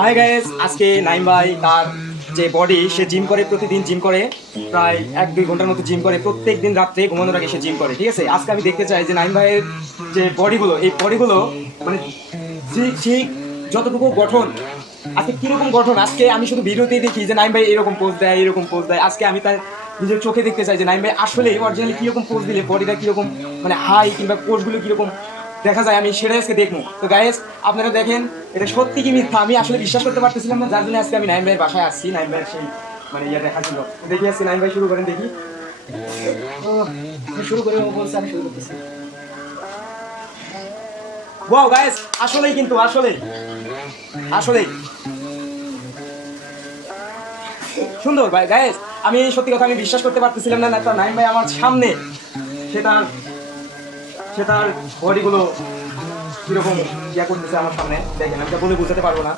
Hi guys আজকে নাইম ভাই তার যে বডি সে জিম করে, প্রতিদিন জিম করে, প্রায় এক দুই ঘণ্টার মতো জিম করে প্রত্যেক দিন রাত্রে ঘুমানোর আগে সে জিম করে, ঠিক আছে? আজকে আমি দেখতে চাই যে নাইম ভাইয়ের যে বডিগুলো এই বডিগুলো মানে ঠিক যতটুকু গঠন, আজকে কীরকম গঠন? আজকে আমি শুধু ভিডিওতেই দেখি যে নাইম ভাই এরকম পোজ দেয়, এরকম পোজ দেয়। আজকে আমি তার নিজের চোখে দেখতে চাই যে নাইম ভাই আসলে অরিজিনালি কীরকম পোজ দিলে বডিটা কীরকম মানে হাই কিংবা কোষগুলো কীরকম দেখা যায়, আমি সেটাই আজকে দেখব। তো গাইস আপনারা দেখেন, এটা সত্যি কি মিথ্যা? আমি আসলে বিশ্বাস করতে পারতেছিলাম না, যার জন্য আজকে আমি নাইম ভাইয়ের বাসায় আসছি। নাইম ভাইয়ের সেই মানে ইয়ে জন্য। তো দেখি আজকে নাইম ভাই শুরু করেন দেখি। শুরু করে বলছে, আমি শুরু করতেছি। ওয়াও গাইস আসলেই কিন্তু, আসলেই। আসলেই। সুন্দর ভাই গাইস আমি সত্যি কথা আমি বিশ্বাস করতে পারতেছিলাম না একটা নাইম ভাই আমার সামনে সেটা সে তার বডিগুলো কীরকম ইয়া করতেছে আমার সামনে দেখেন আমি বলে বুঝাতে পারব না।